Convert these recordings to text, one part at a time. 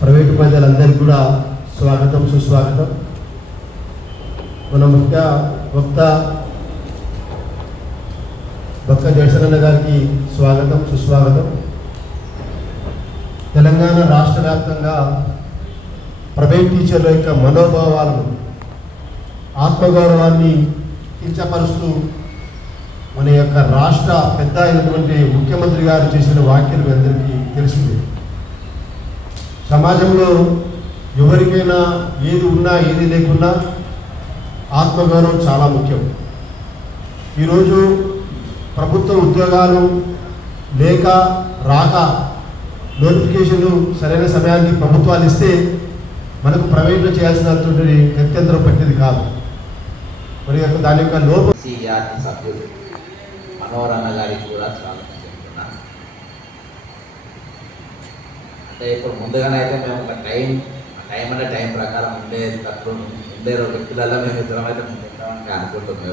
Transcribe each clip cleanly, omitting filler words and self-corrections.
Private ప్రజలందరికీ కూడా స్వాగతం సుస్వాగతం. మన ముఖ్య వక్త బక్క జయశరణ గారికి స్వాగతం సుస్వాగతం. తెలంగాణ రాష్ట్ర వ్యాప్తంగా ప్రైవేట్ టీచర్ల యొక్క మనోభావాలను, ఆత్మగౌరవాన్ని కించపరుస్తూ మన యొక్క రాష్ట్ర పెద్ద అయినటువంటి ముఖ్యమంత్రి గారు చేసిన వ్యాఖ్యలు మీ అందరికీ తెలిసిందే. సమాజంలో ఎవరికైనా ఏది ఉన్నా ఏది లేకున్నా ఆత్మగౌరవం చాలా ముఖ్యం. ఈరోజు ప్రభుత్వ ఉద్యోగాలు లేక రాక నోటిఫికేషన్లు సరైన సమయానికి ప్రభుత్వాలు ఇస్తే మనకు ప్రైవేట్లో చేయాల్సినటువంటి గత్యంతరం పెట్టేది కాదు. మరి దాని యొక్క లోపం సభ్యులు మనోరన్న గారికి కూడా స్వాగతం చెప్తున్నాను. అంటే ఇప్పుడు ముందుగానైతే మేము ఒక టైం అంటే టైం ప్రకారం ఉండే వ్యక్తులలో మేము ఇద్దరం అయితే ముందుంటామని అనుకుంటున్నాం.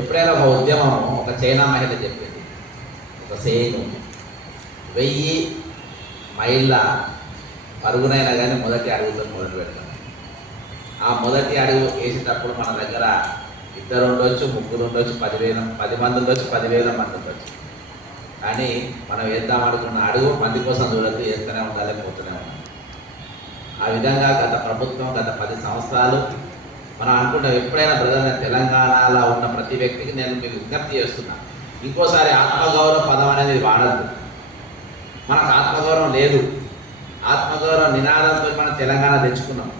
ఎప్పుడైనా ఒక ఉద్యమం, ఒక చైనా మహిళ చెప్పింది, ఒక సేను 1000 మైళ్ళ పరుగునైనా కానీ మొదటి అడుగుతో మొదలు పెడతాం. ఆ మొదటి అడుగు వేసేటప్పుడు మన దగ్గర 2 ఉండొచ్చు, 3 ఉండొచ్చు, 10 మంది ఉండొచ్చు, 10,000 మంది ఉండొచ్చు. కానీ మనం వేద్దాం అనుకున్న అడుగు మంది కోసం చూడద్దు, వేస్తూనే ఉండాలి, పోతూనే ఉండాలి. ఆ విధంగా గత ప్రభుత్వం గత 10 సంవత్సరాలు మనం అనుకుంటాం. ఎప్పుడైనా ప్రధాన తెలంగాణలో ఉన్న ప్రతి వ్యక్తికి నేను మీకు విజ్ఞప్తి చేస్తున్నా, ఇంకోసారి ఆత్మగౌరవ పదం అనేది వాడద్దు. మనకు ఆత్మగౌరవం లేదు. ఆత్మగౌరవ నినాదంతో మనం తెలంగాణ తెచ్చుకున్నాం.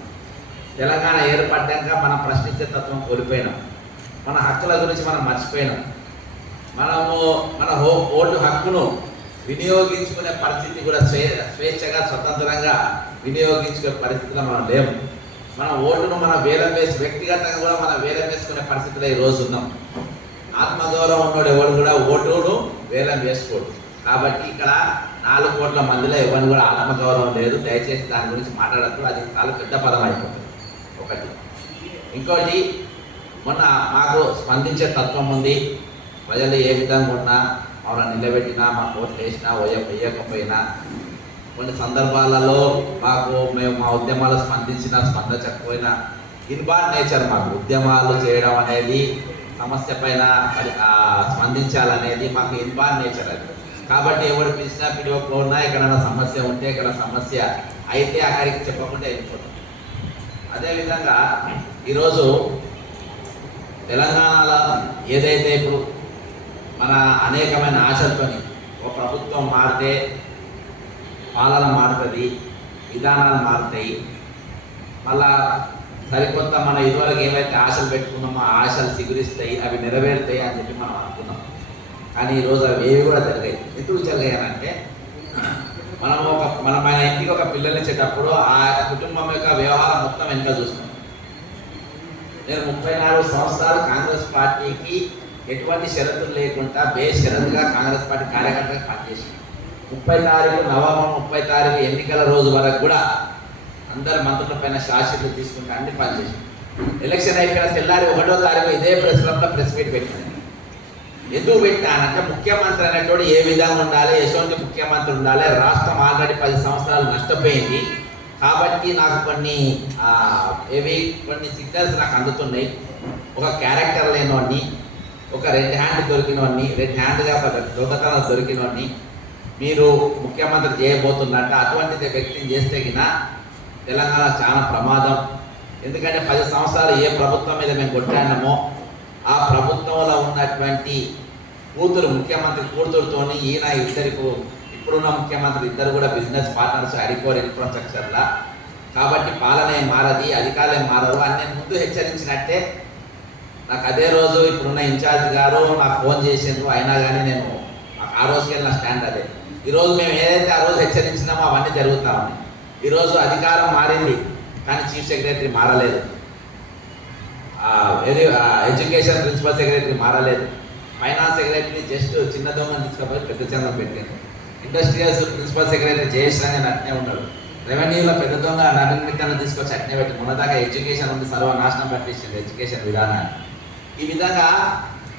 తెలంగాణ ఏర్పడ్డాక మనం ప్రశ్నించే తత్వం కోల్పోయినాం. మన హక్కుల గురించి మనం మర్చిపోయినాం. మనము మన ఓటు హక్కును వినియోగించుకునే పరిస్థితి కూడా స్వేచ్ఛగా స్వతంత్రంగా వినియోగించుకునే పరిస్థితిలో మనం లేము. మన ఓటును మనం వేలం వేసి వ్యక్తిగతంగా కూడా మనం వేలం వేసుకునే పరిస్థితిలో ఈరోజు ఉన్నాం. ఆత్మగౌరవం ఉన్నోడు ఎవరు కూడా ఓటును వేలం వేసుకోడు. కాబట్టి ఇక్కడ 4 కోట్ల మందిలో ఎవరిని కూడా ఆత్మగౌరవం లేదు. దయచేసి దాని గురించి మాట్లాడద్దు. అది చాలా పెద్ద పదం అయిపోతుంది. ఒకటి. ఇంకోటి, మొన్న మాకు స్పందించే తత్వం ఉంది. ప్రజలు ఏ విధంగా ఉన్నా మమ్మల్ని నిలబెట్టినా, మా ఓట్లు వేసినా, వేయకపోయినా, కొన్ని సందర్భాలలో మేము మా ఉద్యమాలు స్పందించకపోయినా ఇన్బార్న్ నేచర్ మాకు. ఉద్యమాలు చేయడం అనేది, సమస్య పైన స్పందించాలనేది మాకు ఇన్బార్న్ నేచర్ అది. కాబట్టి ఎవరు పిలిచినా పిలువకపోయినా ఎక్కడైనా సమస్య ఉంటే, ఇక్కడ సమస్య అయితే అక్కడికి చెప్పకుండా వెళ్ళిపోతాం. అదేవిధంగా ఈరోజు తెలంగాణలో ఏదైతే ఇప్పుడు మన అనేకమైన ఆశలతోని ఒక ప్రభుత్వం మారితే పాలన మారుతుంది, విధానాలు మారుతాయి, మళ్ళా సరికొత్త మన ఇదివరకు ఏవైతే ఆశలు పెట్టుకున్నామో ఆ ఆశలు సిగురిస్తాయి, అవి నెరవేరుతాయి అని చెప్పి మనం అనుకున్నాం. కానీ ఈరోజు అవి ఏవి కూడా జరిగాయి. ఎందుకు జరిగాయనంటే, మనం ఆయన ఇంటికి ఒక పిల్లలు ఇచ్చేటప్పుడు ఆ కుటుంబం యొక్క వ్యవహారం మొత్తం వెనుక చూస్తాం. నేను 34 సంవత్సరాలు కాంగ్రెస్ పార్టీకి ఎటువంటి షరతులు లేకుండా బేషరతుగా కాంగ్రెస్ పార్టీ కార్యకర్తగా పనిచేసింది. 30 తారీఖు ఎన్నికల రోజు వరకు కూడా అందరు మంత్రుల పైన శాసనలు తీసుకుంటే అన్ని పనిచేసింది. ఎలక్షన్ అయిపోయిన తెల్లారి 1వ తారీఖు ఇదే ప్రెస్ మీట్ పెట్టింది. ఎందుకు పెట్టానంటే, ముఖ్యమంత్రి అనేటోడు ఏ విధంగా ఉండాలి, ఎటువంటి ముఖ్యమంత్రి ఉండాలి. రాష్ట్రం ఆల్రెడీ 10 సంవత్సరాలు నష్టపోయింది. కాబట్టి నాకు కొన్ని సిగ్నల్స్ నాకు అందుతున్నాయి. ఒక క్యారెక్టర్ లేనివాడిని, ఒక రెడ్ హ్యాండ్ దొరికినవాడిని, రెడ్ హ్యాండ్గా దొంగతనాలు దొరికినవాడిని మీరు ముఖ్యమంత్రి చేయబోతున్నట్ట. అటువంటి వ్యక్తిని చేస్తే గినా తెలంగాణ చాలా ప్రమాదం. ఎందుకంటే 10 సంవత్సరాలు ఏ ప్రభుత్వం మీద మేము కొట్టామో ఆ ప్రభుత్వంలో ఉన్నటువంటి ముఖ్యమంత్రి కూతురుతోని ఈయన ఇప్పుడున్న ముఖ్యమంత్రి ఇద్దరు కూడా బిజినెస్ పార్ట్నర్స్, అడికోర్ ఇన్ఫ్రాస్ట్రక్చర్లా. కాబట్టి పాలనే మారది, అధికారులే మారరు అని నేను ముందు హెచ్చరించినట్టే. నాకు అదే రోజు ఇప్పుడున్న ఇన్ఛార్జ్ గారు నాకు ఫోన్ చేసిండ్రు. అయినా కానీ నేను ఆ రోజుకి నా స్టాండ్ అదే. ఈరోజు మేము ఏదైతే ఆ రోజు హెచ్చరించినామో అవన్నీ జరుగుతూ ఉన్నాయి. ఈరోజు అధికారం మారింది కానీ చీఫ్ సెక్రటరీ మారలేదు, ఎడ్యుకేషన్ ప్రిన్సిపల్ సెక్రటరీ మారలేదు, ఫైనాన్స్ సెక్రటరీ జస్ట్ చిన్న దొంగను తీసుకపోయి పెద్ద చంద్రం పెట్టాను, ఇండస్ట్రియల్స్ ప్రిన్సిపల్ సెక్రటరీ జయేష్రాంగ్ అట్నే ఉన్నాడు, రెవెన్యూలో పెద్ద దొంగ నవీకరణ తీసుకొచ్చి అట్నే పెట్టి మొన్నదాకా ఎడ్యుకేషన్ ఉంది సర్వనాశనం పట్టించింది ఎడ్యుకేషన్ విధానాన్ని. ఈ విధంగా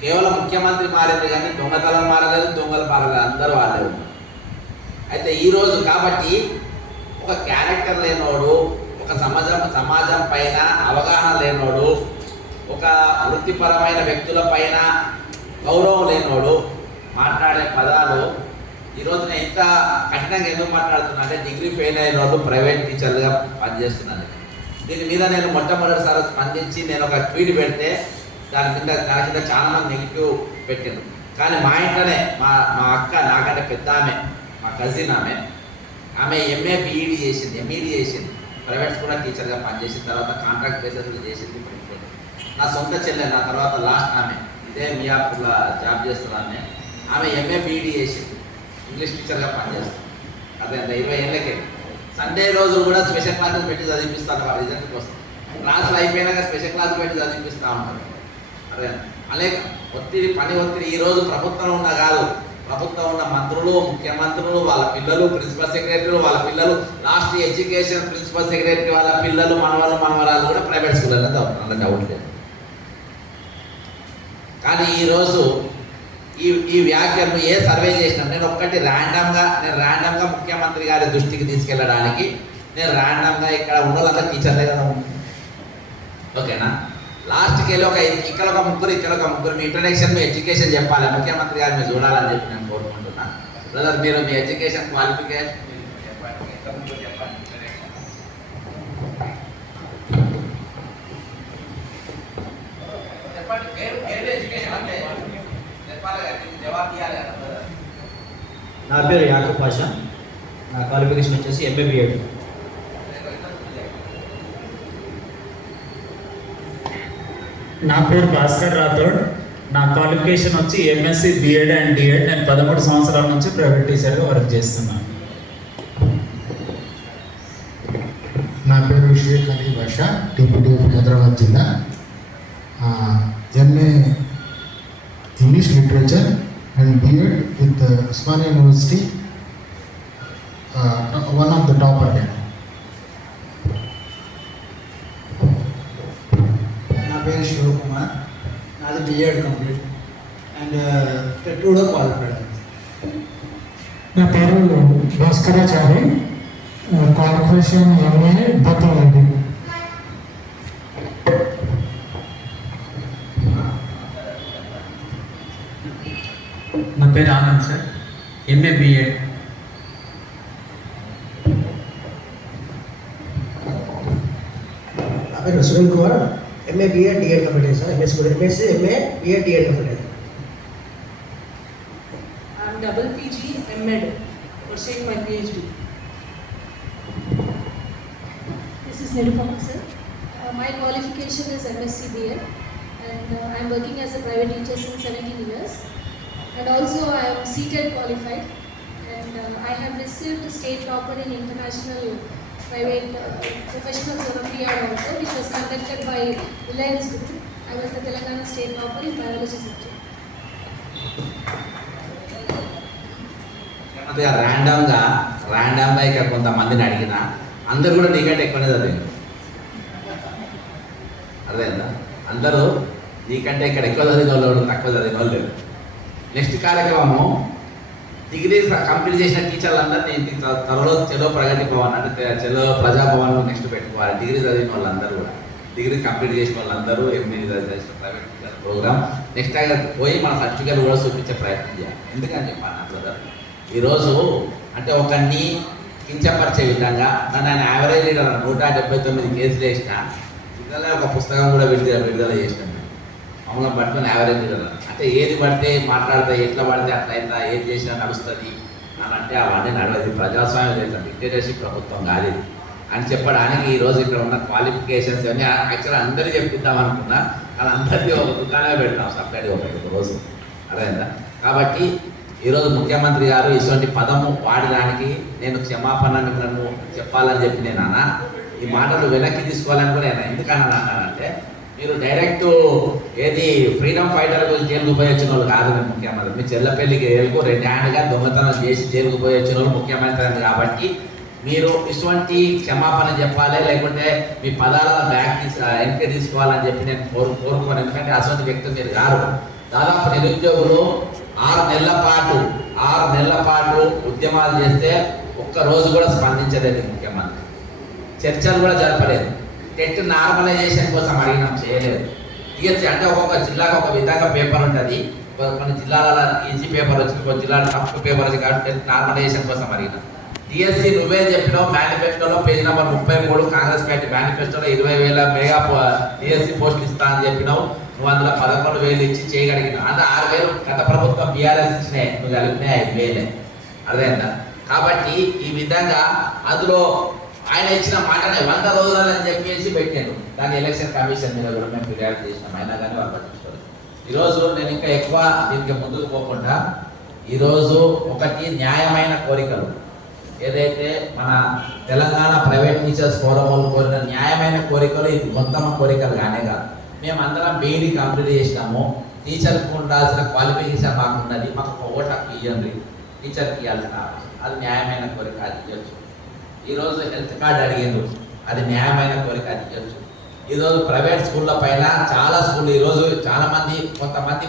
కేవలం ముఖ్యమంత్రి మారింది కానీ దొంగతనం మారలేదు, దొంగలు మారలేదు, అందరూ వాళ్ళే ఉన్నారు. అయితే ఈరోజు కాబట్టి ఒక క్యారెక్టర్ లేనోడు, ఒక సమాజం పైన అవగాహన లేనోడు, ఒక వృత్తిపరమైన వ్యక్తుల పైన గౌరవం లేనోడు మాట్లాడే పదాలు ఈరోజు నేను ఎంత కఠినంగా ఎందుకు మాట్లాడుతున్నా అంటే డిగ్రీ ఫెయిల్ అయిన వాళ్ళు ప్రైవేట్ టీచర్లుగా పనిచేస్తున్నాను. దీని మీద నేను మొట్టమొదటిసారి స్పందించి నేను ఒక ట్వీట్ పెడితే దాని కింద చాలా మంది నెగిటివ్ పెట్టాను. కానీ మా ఇంట్లోనే మా అక్క నాకంటే పెద్ద ఆమె, మా కజిన్ ఆమె ఎంఏ బీఈడి చేసింది, ఎంఈడి చేసింది, ప్రైవేట్ స్కూల్లో టీచర్గా పనిచేసిన తర్వాత కాంట్రాక్ట్ బేసిస్లో చేసింది. నా సొంత చెల్లె, నా తర్వాత లాస్ట్ ఆమె ఇదే మియాపూర్లో జాబ్ చేస్తున్న ఆమె ఎంఏ బీఈడి చేసింది, ఇంగ్లీష్ టీచర్గా పనిచేస్తుంది. అదే 20 ఏళ్ళకే సండే రోజు కూడా స్పెషల్ క్లాసులు పెట్టి చదివిపిస్తాను. వాళ్ళ రిజల్ట్ కోసం క్లాసులు అయిపోయినాక స్పెషల్ క్లాసులు పెట్టి చదివిపిస్తూ ఉంటారు. అదే అనేక పని ఒత్తిడి ఈరోజు ప్రభుత్వంలో ఉన్న కాదు, ప్రభుత్వం ఉన్న మంత్రులు, ముఖ్యమంత్రులు, వాళ్ళ పిల్లలు, ప్రిన్సిపల్ సెక్రటరీలు వాళ్ళ పిల్లలు, లాస్ట్ ఎడ్యుకేషన్ ప్రిన్సిపల్ సెక్రటరీ వాళ్ళ పిల్లలు, మనవరాలు కూడా ప్రైవేట్ స్కూళ్ళలో చదువుతున్నారు, డౌట్ లేదు. కానీ ఈరోజు ఈ వ్యాఖ్యలను ఏ సర్వే చేసినా నేను ఒక్కటి ర్యాండమ్గా ముఖ్యమంత్రి గారి దృష్టికి తీసుకెళ్ళడానికి నేను ర్యాండమ్గా ఇక్కడ ఉన్న వాళ్ళంతా టీచర్లే కదా, ఓకేనా? లాస్ట్కి వెళ్ళి ఇక్కడ ఒక ముగ్గురు మీ ఇంట్రడక్షన్, మీ ఎడ్యుకేషన్ చెప్పాలి, ముఖ్యమంత్రి గారు మీరు చూడాలని చెప్పి నేను కోరుకుంటున్నాను. బ్రదర్ మీరు మీ ఎడ్యుకేషన్ క్వాలిఫికేషన్ నా పేరు యాకూబ్ పాషా, నా క్వాలిఫికేషన్ వచ్చేసి ఎంఏ బిఎడ్. నా పేరు భాస్కర్ రాథోడ్, నా క్వాలిఫికేషన్ వచ్చి ఎంఎస్సి బిఎడ్ అండ్ డిఎడ్. నేను 13 సంవత్సరాల నుంచి ప్రైవేట్ టీచర్గా వర్క్ చేస్తున్నాను. నా పేరు షేక్ అలీ బాషా, టీపీటీ హైదరాబాద్ జిల్లా. MA English literature and BEd with Osmania university, one of the topper నేను. నా పేరు శివకుమార్, నాది బిఎడ్ కంప్లీట్ అండ్ టెట్లో క్వాలిఫైడ్. నా పేరు భాస్కరాచారి, క్వాలిఫికేషన్ ఎంఏ బతులండి. నా పేరు ఆనంద్ సార్, ఎంఏ బిఎడ్. నా పేరు Sunil Kumar, MA BEd DEd complete sir. MSc MA BEd DEd complete. I'm double PG MEd pursuing my PhD. This is Nirupama sir. My qualification is MSc BA and I am working as a private teacher since 17 years and also I am CTET qualified and I have received state topper in international private professional Olympiad also which was conducted by Reliance Group. I was the Telangana state topper in biology subject. ర్యాండమ్గా ఇక కొంతమందిని అడిగిన అందరూ కూడా నీకంటే ఎక్కువనే చదివారు. అర్థమైందా? అందరూ నీకంటే ఇక్కడ ఎక్కువ చదివిన వాళ్ళు తక్కువ చదివిన వాళ్ళు లేరు. నెక్స్ట్ కార్యక్రమము డిగ్రీ కంప్లీట్ చేసిన టీచర్లందరూ త్వరలో చెలో ప్రగతి భవన్ అంటే చెలో ప్రజాభవన్ నెక్స్ట్ పెట్టుకోవాలి. డిగ్రీ చదివిన వాళ్ళందరూ కూడా డిగ్రీ కంప్లీట్ చేసిన వాళ్ళందరూ ఎంబీఏ చేసిన ప్రైవేట్ టీచర్ ప్రోగ్రామ్ నెక్స్ట్ పోయి మన సర్టిఫికేట్ కూడా చూపించే ప్రయత్నం చేయాలి. ఎందుకని చెప్పాను బ్రదర్, ఈరోజు అంటే ఒకరిని కించపరిచే విధంగా నన్ను ఆయన యావరేజ్ లీడర్ 179 కేసులు వేసిన ఇద్దరే ఒక పుస్తకం కూడా విడుదల చేసినాను. మమ్మల్ని పట్టుకొని యావరేజ్ లీడర్ అంటే ఏది పడితే మాట్లాడితే ఎట్లా పడితే అట్లా అయితే ఏది చేసినా నడుస్తుంది అని అంటే అవన్నీ నడవది. ప్రజాస్వామ్యం చేస్తాం, డిక్టేటర్షిప్ ప్రభుత్వం కాదు అని చెప్పడానికి ఈరోజు ఇక్కడ ఉన్న క్వాలిఫికేషన్స్ అన్నీ యాక్చువల్గా అందరికీ చెప్పిద్దాం అనుకున్నా, కానీ అందరికీ ఒక దుకాణమే పెడతాం సపరేట్గా ఒక రోజు. అర్థమైందా? కాబట్టి ఈరోజు ముఖ్యమంత్రి గారు ఇటువంటి పదము వాడడానికి నేను క్షమాపణ నన్ను చెప్పాలని చెప్పి నేను అన్నా. ఈ మాటలు వెనక్కి తీసుకోవాలని కూడా నేను ఎందుకన్నా అన్నానంటే మీరు డైరెక్ట్ ఏది ఫ్రీడమ్ ఫైటర్ గురించి జైలుకు పోయి వచ్చిన వాళ్ళు కాదు నేను ముఖ్యమంత్రి. మీ చెల్లపెల్లికి ఏళ్ళకు 2 హ్యాండ్గా దొంగతనం చేసి జైలుకు పోయి వచ్చిన వాళ్ళు ముఖ్యమంత్రి అని. కాబట్టి మీరు ఇటువంటి క్షమాపణ చెప్పాలి, లేకుంటే మీ పదాల బ్యాక్ వెనక్కి తీసుకోవాలని చెప్పి నేను కోరుకోను. ఎందుకంటే అటువంటి వ్యక్తులు మీరు కాదు. దాదాపు నిరుద్యోగులు 6 నెలల పాటు ఉద్యమాలు చేస్తే ఒక్కరోజు కూడా స్పందించలేదు ముఖ్యమంత్రి. చర్చలు కూడా జరపలేదు. టెట్ నార్మలైజేషన్ కోసం అడిగినాం, చేయలేదు. టీఎస్సీ అంటే ఒక్కొక్క జిల్లాకు ఒక విధంగా పేపర్ ఉంటుంది. కొన్ని జిల్లాల ఈజీ పేపర్ వచ్చింది, కొన్ని జిల్లాలో టఫ్ పేపర్ వచ్చింది కాబట్టి టెట్ నార్మలైజేషన్ కోసం అడిగినాం. టీఎస్సీ నువ్వే చెప్పినావు మేనిఫెస్టోలో పేజ్ నెంబర్ 33 కాంగ్రెస్ పార్టీ మేనిఫెస్టోలో 20,000 మెగా టీఎస్సీ పోస్టులు ఇస్తా అని చెప్పినావు. నువ్వు అందులో 11,000 ఇచ్చి చేయగలిగినావు. అంటే 6,000 గత ప్రభుత్వం బీఆర్ఎస్ ఇచ్చినాయి, నువ్వు కలిపినాయి 5,000. అర్థమైందా? కాబట్టి ఈ విధంగా అందులో ఆయన ఇచ్చిన మాటనే 100 రోజులని అని చెప్పేసి పెట్టాను. దాన్ని ఎలక్షన్ కమిషన్ మీద కూడా మేము ఫిర్యాదు చేసినాం, అయినా కానీ వాళ్ళు పట్టించుకోలేదు. ఈరోజు నేను ఇంకా ఎక్కువ దీనికి ముందుకు పోకుండా ఈరోజు ఒకటి న్యాయమైన కోరికలు ఏదైతే మన తెలంగాణ ప్రైవేట్ టీచర్స్ ఫోరం వాళ్ళు కోరిన న్యాయమైన కోరికలు ఇది మొత్తం కోరికలు కానే కాదు. మేమందరం బీఈడీ కంప్లీట్ చేసినాము. టీచర్కి ఉండాల్సిన క్వాలిఫికేషన్ మాకు ఉన్నది, మాకు ఒక ఓటు హక్కు ఇవ్వండి, టీచర్కి ఇవ్వాల్సిన అది న్యాయమైన కోరిక, అది ఇవ్వచ్చు. ఈరోజు హెల్త్ కార్డు అడిగిండ్రు, అది న్యాయమైన కోరిక, అది ఇవ్వచ్చు. ఈరోజు ప్రైవేట్ స్కూళ్ళ పైన చాలా స్కూళ్ళు ఈరోజు చాలా మంది కొంతమంది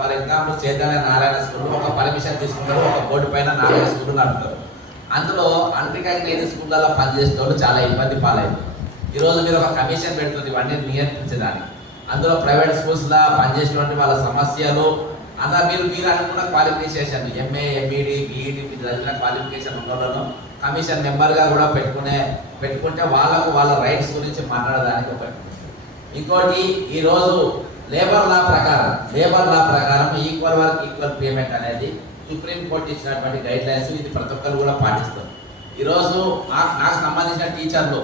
ఫర్ ఎగ్జాంపుల్ చైతన్య నారాయణ స్కూల్లో ఒక పర్మిషన్ తీసుకుంటారు, ఒక బోర్డు పైన 4 స్కూళ్ళు నడుపుతారు. అందులో అన్రికగ్నైజ్డ్ స్కూళ్ళలో పనిచేసే వాళ్ళు చాలా ఇబ్బంది పాలైంది. ఈరోజు మీరు ఒక కమిషన్ పెడుతుంది ఇవన్నీ నియంత్రించడానికి. అందులో ప్రైవేట్ స్కూల్స్లో పనిచేసినటువంటి వాళ్ళ సమస్యలు అలా మీరు అనుకున్న క్వాలిఫికేషన్ ఎంఏ ఎంఈడి బీఈడి మీరు చదివిన క్వాలిఫికేషన్ ఉన్నోళ్ళను కమిషన్ మెంబర్గా కూడా పెట్టుకుంటే వాళ్ళకు వాళ్ళ రైట్స్ గురించి మాట్లాడడానికి ఒకటి. ఇంకోటి ఈరోజు లేబర్ లా ప్రకారం ఈక్వల్ వర్క్ ఈక్వల్ పేమెంట్ అనేది సుప్రీంకోర్టు ఇచ్చినటువంటి గైడ్ లైన్స్, ఇది ప్రతి ఒక్కరు కూడా పాటిస్తారు. ఈరోజు నాకు సంబంధించిన టీచర్లు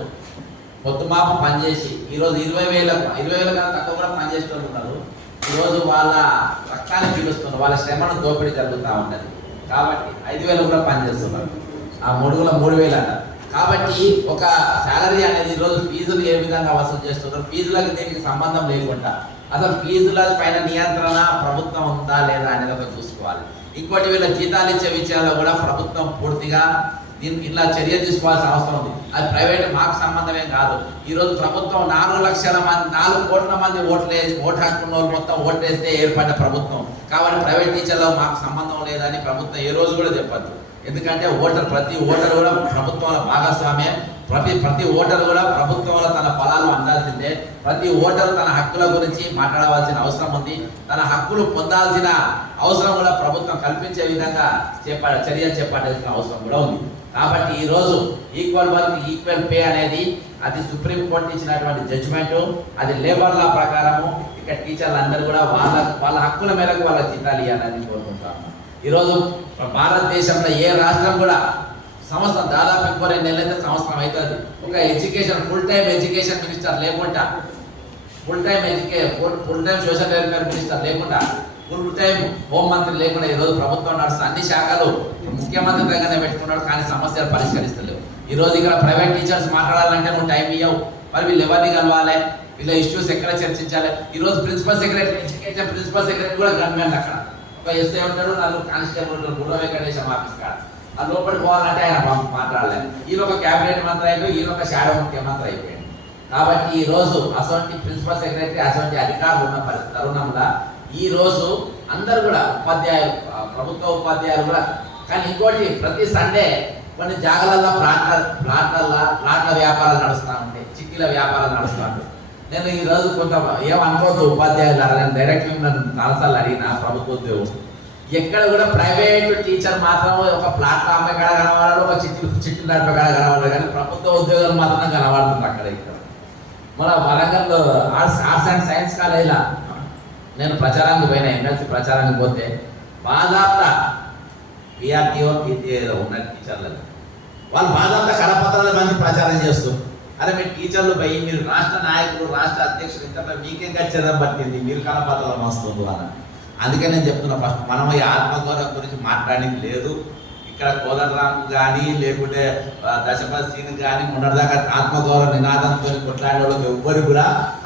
పొద్దుమాపు పనిచేసి ఈరోజు 20,000 కన్నా తక్కువ కూడా పనిచేసే వాళ్ళు ఉన్నారు. ఈరోజు వాళ్ళ రక్తాన్ని పీలుస్తున్నారు, వాళ్ళ శ్రమను దోపిడీ జరుగుతూ ఉంటుంది. కాబట్టి 5,000 కూడా పనిచేస్తున్నారు, ఆ 3,000 అంట. కాబట్టి ఒక శాలరీ అనేది ఈరోజు ఫీజులు ఏ విధంగా వసూలు చేస్తున్నారు, ఫీజులకు దీనికి సంబంధం లేకుండా అసలు ఫీజుల పైన నియంత్రణ ప్రభుత్వం ఉందా లేదా అనేది ఒక చూసుకోవాలి. ఇంకోటి వీళ్ళ జీతాలు ఇచ్చే విషయాల్లో కూడా ప్రభుత్వం పూర్తిగా దీనికి ఇలా చర్య తీసుకోవాల్సిన అవసరం ఉంది. అది ప్రైవేట్ మాకు సంబంధమే కాదు. ఈరోజు ప్రభుత్వం 4 కోట్ల మంది ఓటు హక్కున్న వాళ్ళు మొత్తం ఓట్లేస్తే ఏర్పడ్డ ప్రభుత్వం. కాబట్టి ప్రైవేట్ టీచర్లో మాకు సంబంధం లేదని ప్రభుత్వం ఏ రోజు కూడా చెప్పద్దు. ఎందుకంటే ప్రతి ఓటర్ కూడా ప్రభుత్వంలో భాగస్వామ్యం. ప్రతి ఓటర్ కూడా ప్రభుత్వంలో తన ఫలాలు అందాల్సిందే. ప్రతి ఓటరు తన హక్కుల గురించి మాట్లాడవలసిన అవసరం ఉంది. తన హక్కులు పొందాల్సిన అవసరం కూడా ప్రభుత్వం కల్పించే విధంగా చర్య చేపట్టాల్సిన అవసరం కూడా ఉంది. కాబట్టి ఈరోజు ఈక్వల్ వర్క్ ఈక్వల్ పే అనేది అది సుప్రీంకోర్టు ఇచ్చినటువంటి జడ్జిమెంటు, అది లేబర్ లా ప్రకారము ఇక్కడ టీచర్లు అందరూ కూడా వాళ్ళ హక్కుల మేరకు వాళ్ళ జీతాలు ఇవ్వాలని కోరుకుంటాము. ఈరోజు భారతదేశంలో ఏ రాష్ట్రం కూడా సంవత్సరం దాదాపు 2 నెలలైతే సంవత్సరం అవుతుంది ఒక education full time education minister లేకుండా, full time social welfare minister లేకుండా, ఫుల్ టైం హోంమంత్రి లేకుండా ఈరోజు ప్రభుత్వం నడుస్తుంది. అన్ని శాఖలు ముఖ్యమంత్రి దగ్గరనే పెట్టుకున్నాడు, కానీ సమస్యలు పరిష్కరిస్తలేవు. ఈరోజు ఇక్కడ ప్రైవేట్ టీచర్స్ మాట్లాడాలంటే నువ్వు టైం ఇవ్వవు. మరి వీళ్ళు ఎవరిని కలవాలి, వీళ్ళ ఇష్యూస్ ఎక్కడ చర్చించాలి. ఈరోజు principal secretary education principal secretary కూడా గవర్నమెంట్ అక్కడ ఒక ఎస్ఐ ఉంటాడు, 4 కానిస్టేబుల్ ఉంటాడు, గుర్ర వెంకటేశం ఆఫీస్ కాడ ఆ లోపలికి పోవాలంటే ఆయన మాట్లాడలేదు. ఈయన ఒక క్యాబినెట్ మంత్రి అయిపోయి, ఈయన ఒక షాడో ముఖ్యమంత్రి అయిపోయాడు. కాబట్టి ఈ రోజు అసోంటి ప్రిన్సిపల్ సెక్రటరీ అసోంటి అధికారులు ఉన్న తరుణంలో ఈ రోజు అందరు కూడా ఉపాధ్యాయులు, ప్రభుత్వ ఉపాధ్యాయులు కూడా. కానీ ఇంకోటి ప్రతి సండే కొన్ని జాగాలలో ప్లాట్ల వ్యాపారాలు నడుస్తూ ఉంటాయి, చిక్కీల వ్యాపారాలు నడుస్తూ ఉంటాయి. నేను ఈరోజు కొంత ఏమనుకోవద్దు ఉపాధ్యాయులు, నేను డైరెక్ట్గా నన్ను చాలాసార్లు అడిగిన ప్రభుత్వ ఉద్యోగం ఎక్కడ కూడా ప్రైవేట్ టీచర్ మాత్రం ఒక ప్లాట్ఫామ్ ఎక్కడ కనబడాలి, ఒక చిట్టు నడిపే కాడ కనబడాలి, కానీ ప్రభుత్వ ఉద్యోగాలు మాత్రం కనబడుతుంది అక్కడ ఇక్కడ. మన వరంగల్లో ఆర్ట్స్ అండ్ సైన్స్ కాలేజీలో నేను ప్రచారానికి పోయినా, ఎమ్మెల్సీ ప్రచారానికి పోతే బాధాప్త పిఆర్టీఓ పీటీఏలో ఉన్న టీచర్లలో వాళ్ళు బాధాప్త కరపత్రాల మంది ప్రచారం చేస్తూ, అరే మీ టీచర్లు పోయి మీరు రాష్ట్ర నాయకులు రాష్ట్ర అధ్యక్షులు ఇంత మీకేం ఖచ్చితంగా పట్టింది, మీరు కరపత్రాలు వస్తుంది అని. అందుకే నేను చెప్తున్నా, ఫస్ట్ మనం ఈ ఆత్మగౌరవం గురించి మాట్లాడేది లేదు. ఇక్కడ కోదండరామ్ కానీ లేకుంటే దశపతి శ్రీని కానీ మొన్నటిదాకా ఆత్మగౌరవ నినాదంతో కొట్లాడే వాళ్ళకి ఎవ్వరు కూడా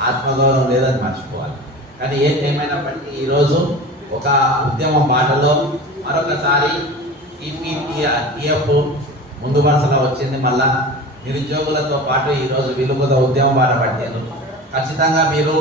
ఆత్మగౌరవం లేదని మర్చిపోవాలి. కానీ ఏమైనప్పటికీ ఈరోజు ఒక ఉద్యమం బాటలో మరొకసారి టీఎఫ్ ముందు వరుసలో వచ్చింది. మళ్ళా నిరుద్యోగులతో పాటు ఈరోజు వీళ్ళు కూడా ఉద్యమం బాట పట్టారు. ఖచ్చితంగా మీరు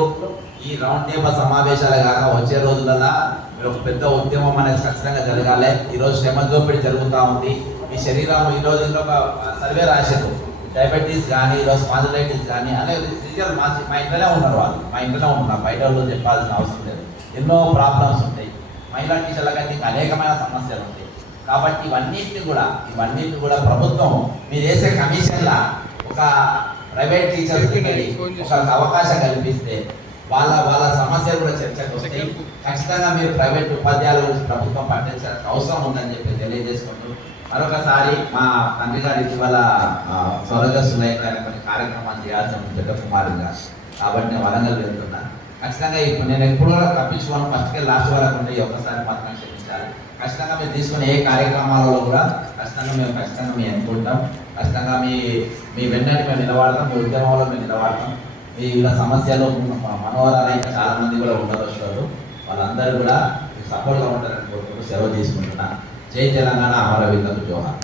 ఈ రౌండ్ టేబుల్ సమావేశాలు కాక వచ్చే రోజులలో మీరు ఒక పెద్ద ఉద్యమం అనేది ఖచ్చితంగా జరగాలి. ఈరోజు శ్రమ దోపిడీ జరుగుతూ ఉంది. మీ శరీరం ఈరోజు ఇంకొక సర్వే రాశారు, డయాబెటీస్ కానీ ఈరోజు స్పాండిలైటిస్ కానీ అనేది రిజల్ మా ఇంట్లోనే ఉన్నారు వాళ్ళు, మా ఇంట్లోనే ఉంటున్నారు, బయట వాళ్ళు చెప్పాల్సిన అవసరం లేదు. ఎన్నో ప్రాబ్లమ్స్ ఉంటాయి, మహిళా టీచర్లకైతే ఇంకా అనేకమైన సమస్యలు ఉంటాయి. కాబట్టి ఇవన్నింటిని కూడా ప్రభుత్వం మీరు వేసే కమిషన్ల ఒక ప్రైవేట్ టీచర్స్కి ఒక అవకాశం కల్పిస్తే వాళ్ళ సమస్యలు కూడా చర్చకు వస్తాయి. ఖచ్చితంగా మీరు ప్రైవేట్ ఉపాధ్యాయుల గురించి ప్రభుత్వం పట్టించాల్సిన అవసరం ఉందని చెప్పి తెలియజేసుకుంటూ మరొకసారి మా తండ్రి గారి ఇటీవల స్వర్గస్థులై కొన్ని కార్యక్రమాలు చేయాల్సి ఉంది పెద్ద కుమారుగా, కాబట్టి నేను వరంగల్ వెళ్తున్నా. ఖచ్చితంగా ఇప్పుడు నేను ఎప్పుడు కూడా తప్పించుకోను, ఫస్ట్కి లాస్ట్ వరకు ఉండే ఒకసారి మాత్రం క్షమించాలి. ఖచ్చితంగా మీరు తీసుకునే ఏ కార్యక్రమాలలో కూడా ఖచ్చితంగా మేము ఎన్నుకుంటాం. ఖచ్చితంగా మీ వెంటనే మేము నిలబడతాం, మీ ఉద్యమంలో మేము నిలబడతాం. మీ ఇలా సమస్యలు మనోహరాలు అయితే చాలా మంది కూడా ఉండవచ్చు, వాళ్ళందరూ కూడా సపోర్ట్గా ఉంటారని కోరుకుంటూ సెలవు తీసుకుంటున్నా. జై తెలంగాణ, అమరవీరులకు జోహార్.